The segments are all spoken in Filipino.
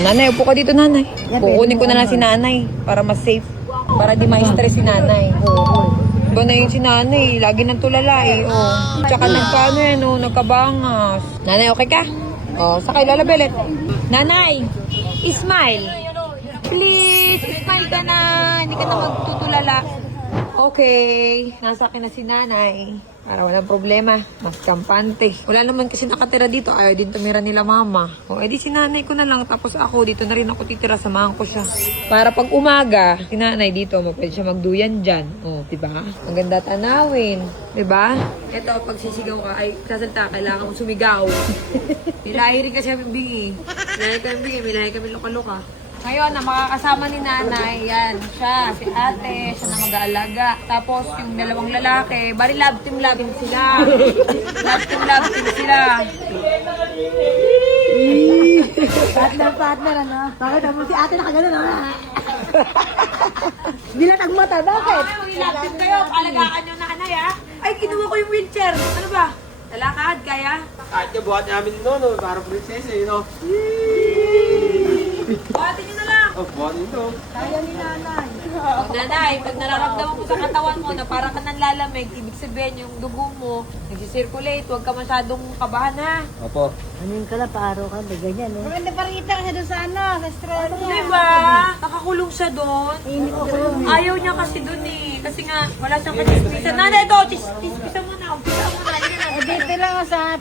Nanay, upo ka dito, nanay. Kukunin ko na lang si nanay para mas safe. Para di ma-stress si nanay. Iba na yung si nanay. Lagi nang tulala eh. Oh. Tsaka nagkano yan, oh, nagkabangas. Nanay, okay ka? Oh, sakay lalabelet. Nanay, smile. Please, smile ka na. Hindi ka na magtutulala. Okay. Nasa akin na si nanay. Para walang problema. Mas kampante. Wala naman kasi nakatira dito. Ayaw din tumira nila mama. O, edi si nanay ko na lang. Tapos ako, dito na rin ako titira. Samahan ko siya. Para pag umaga, si nanay dito, pwede siya magduyan dyan. O, diba? Ang ganda tanawin. Diba? Ito, pag sisigaw ka, ay sasalta, kailangan mo sumigaw. Milahi rin kasi kami bingi. Milahi kami bingi. Milahi kami luka-luka. Ngayon, na makakasama ni nanay, yan, siya, si ate, siya na mag-aalaga. Tapos, yung dalawang lalaki, bari love team sila. Love team sila. Partner, ano? Bakit mo si ate nakagano na? Bilang mata, bakit? Ay, love team kayo, alagaan yung nanay, ha? Ay, kinuha ko yung wheelchair. Ano ba? Lalakad, kaya? Kahit nga buhat namin no, parang prinsesa eh, no? Buhatin nyo na lang. Oh, buhat nito. Kaya ni nanay. Nanay, pag nararamdaman mo sa katawan mo na parang ka nanlalamig, ibig sabihin yung dugo mo, nagsisirculate, huwag ka masyadong kabahan, ha? Opo. Ano ka na, paaro ka, may ganyan, no? Maganda pa rin siya doon sa ano, sa Australia. Diba? Nakakulong siya doon. Ayaw niya kasi doon eh. Kasi nga, wala siyang kachismisan. Nanay, ito, chismisan mo na. Umpisa mo na. Dito lang sa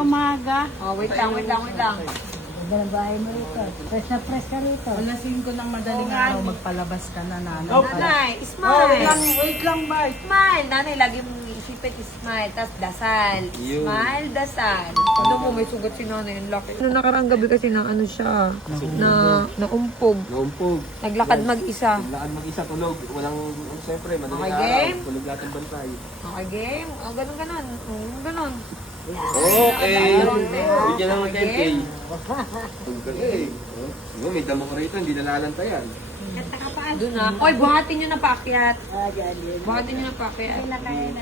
umaga. Oh, wait lang. Ganda ng bahay mo rito. Fresh na fresh ka rito. Alasing ko ng madaling araw, magpalabas ka na, nanay. Nanay, smile. Wait lang, bye. Smile. Nanay, lagi mong iisipin, smile. Tapos dasal. Smile, dasal. Ano mo, may sugat si nanay. Ang laki. Noong nakaraang gabi kasi na ano siya, na naumpog. Naumpog. Naglakad mag-isa. Laan mag-isa, tulog. Walang, siyempre, madaling Okay, araw. game? Tulog lahat ng bantay. Okay, game. O, ganun. O, ganun. Okay. Bigyan lang ng 10K. Game. Tulog ka eh. Oh, may damo ko rito, hindi nalalantayan. Doon na. Oy, buhatin nyo na paakyat. Diyan. Buhatin nyo na paakyat. Kaya na yun.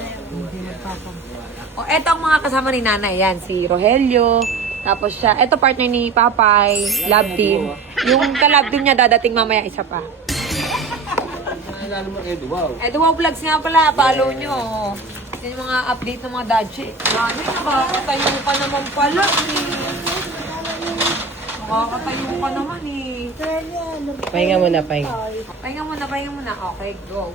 O, eto ang mga kasama ni nanay. Yan, si Rogelio. Tapos siya, eto partner ni Papay, love team. Yung ka-love team niya dadating mamaya isa pa. Lalo mo, Edo, wow. Eto, wow vlogs nga pala. Follow nyo. Yan yung mga update ng mga dadji. Nanay, nakakatayo ka naman pala eh. Nakakatayo ka naman eh. Pahinga muna, pahinga. Pahinga muna. Okay, go.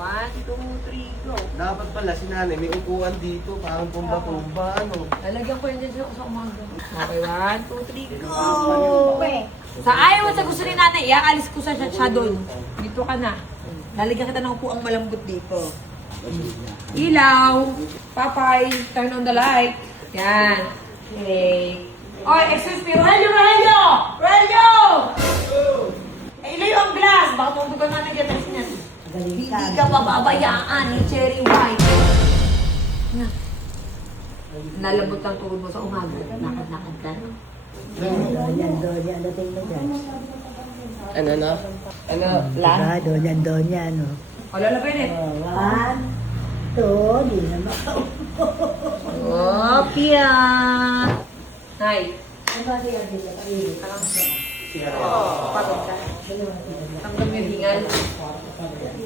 1, 2, 3, go. Dapat pala si nanay, may upuan dito, parang tumba-tumba, ano. Lalagyan ko yun dyan sa umaga. Okay, 1, 2, 3, go! Sa ayaw at sa gusto ni nanay, iaalis ko siya doon. Dito ka na. Lalagyan kita ng upuang malambot dito. Ilaw. Papay, turn on the light. Yan. Okay. Oy, excuse me. Rogelio! Ilayo ang glass. Baka tutugan natin dyan. Hindi ka pababayaan ni Cherry White. Na. Nalabot ang tuhod mo sa umaga. Lakad-lakad ka. Donyan, dating mo dyan. Ano na? Ano? Plan? Donyan, no? O, lalabay na. 1, 2, di na makaupo. Oh, Pia! Hi. Ano ba siya dito? Pagod ka. Tanggal mo yung hingal.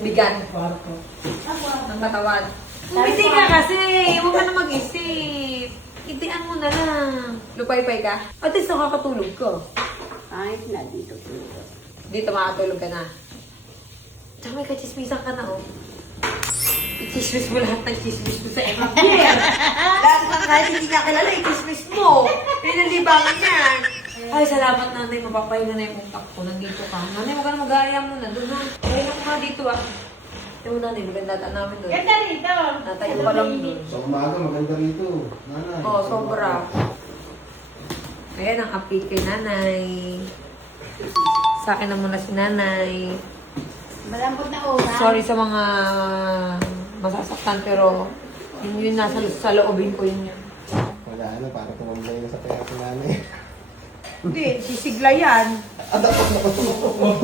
Bigan. Ang katawan. Umiti ka kasi. Huwag ka na mag-isip. Itian mo na lang. Lupay-pay ka? At least nakakatulog ka. Ay, na dito. Dito makakatulog ka na. Tsaka may kachismisan ka na, oh. I-chismis mo lahat ng chismis mo sa MFB. Lahat ng kahit hindi ka kilala, i-chismis mo. Pinalibangan yan. Ay, salamat nanay. Mapapahinga na yung utak ko. Nandito ka. Nanay, huwag ka na mag-aaya muna. Doon na. Pahinga ko nga dito, ah. Ito mo nanay, maganda namin doon. Ganda rito. Natayo pa lang doon. Sa umaga, maganda rito. Nanay. Oo, sobra. Ayan ang update kay nanay. Sa akin na muna si nanay. Malambot na ulan. Sorry sa mga masasaktan, pero yun nasa sa loobin ko yun. Wala ano, para tumamblay na sa pera si nanay. Hindi, sisigla yan.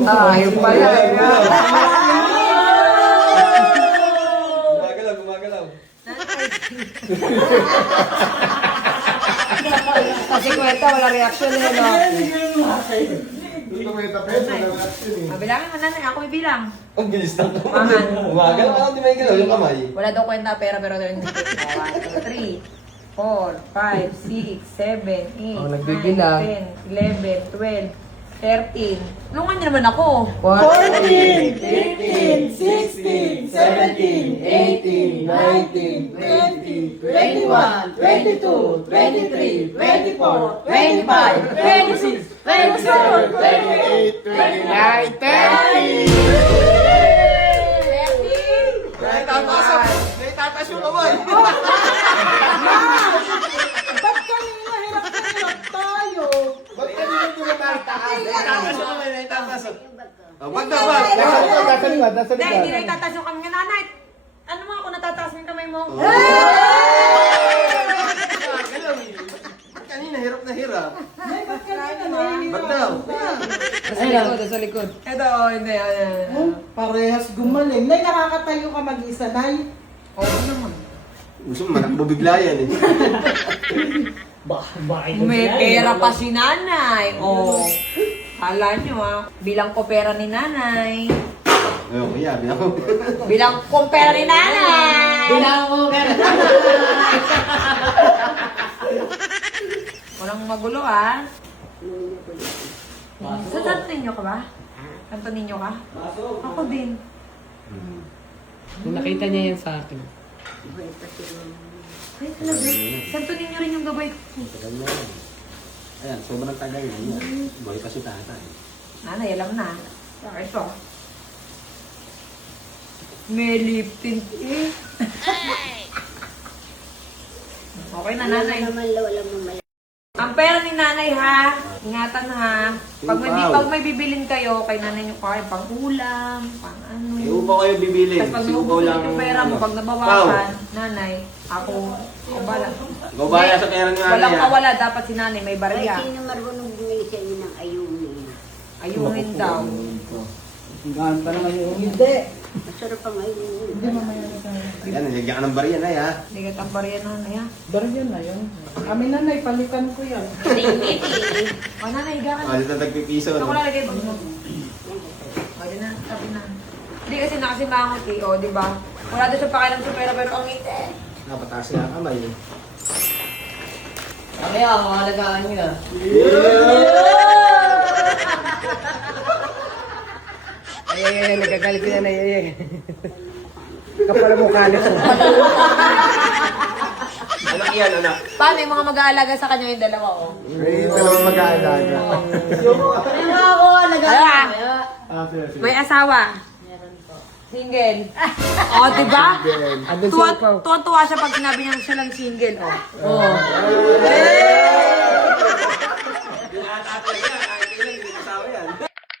Ayun pala. Gumagalaw. Kasi kwenta, wala reaksyon eh, no? Mabilangin mo nanay, ako may bilang. Ang bilis lang naman. Paman. Umagal ka lang, di may galaw yung kamay. Wala daw kwenta pera pero hindi. 1, 2, 3, 4, 5, 6, 7, 8, Oh, nagbibilang. 9, 10, 11, 12, 13. Tulungan niyo naman ako. 14, 15, 16, 17, 18, 19, 20, 21, 22, 23, 24, 25, 26, 27, 28, 29, 30! Tataas yung kamay. Ba't kanina hirap na hirap tayo? Ba't kanina hindi mo tataas? Tataas yung kamay, tataas. Wag na, wag. Hindi, hindi na itataas yung kami nga nanay. Ano mo ako natataas ng kamay mo? Galaw eh. Ba't kanina hirap na hirap? Ay, ba't kanina nahihirap? Ba't daw? Sa likod. Ito, hindi. Parehas gumaling. Nay, nakakatayo ka mag-isa, Nay. Oo naman. Gusto mo, manakbo bigla yan eh. May pera pa si nanay. Oh. Kala nyo bilang ko pera ni nanay. Ayun, kaya, binako. Bilang ko pera ni nanay. ko ka na. Walang magulo Sa santo ninyo ka ba? Santo ninyo ka? Ako din. Kung nakita niya yan sa akin. Ay, talaga. Santo ninyo rin yung gabay ko. Ayan, sobrang tagal na yun. Boy pa si tatay. Nanay, alam na. Ito. May lip tint eh. Okay na, nanay. Ang pera ni nanay ha, ingatan ha. Pag may bibilin kayo, kay nanay nyo kayo, pang ulam, pang ano. Eh, upaw kayo bibili. Tapos pag Kasi upaw naubos lang. yung pera mo, pag nabawasan, nanay, ako bala. Ikaw bala sa pera ni nanay, Walang ha? kawala, dapat si nanay may Ay, barya. sino marunong bumili sa inyo ng ayunin? Ayunin daw. Gaan pa naman yung... Hindi. Masarap ang ayunin. Hindi mamaya na tayo. Ayan, nagyan ka ng bariya na, ha? Bigat ang barya nanay ha. Baryan na yun. Kami nanay, palitan ko yan. O nanay, higa ka Ah, na. dito tagpipiso. Ito ko No? lalagay bag mo. O, di na, tabi na. Hindi kasi nakasimangot eh, o, di ba? Wala doon sa pakialam sa pera, pero ang ngiti. Napataas nga ang kamay eh. Kaya, makalagaan nyo na. Ay, nagagalit ko yan, ay. Kapal mo kalit ko. Anak yan, anak. Paano yung mga mag-aalaga sa kanya yung dalawa, o? May dalawang mag-aalaga. May asawa. Single. O, di ba? Andun si Upaw. Tuwa-tuwa siya pag sinabi niya siya lang single, o.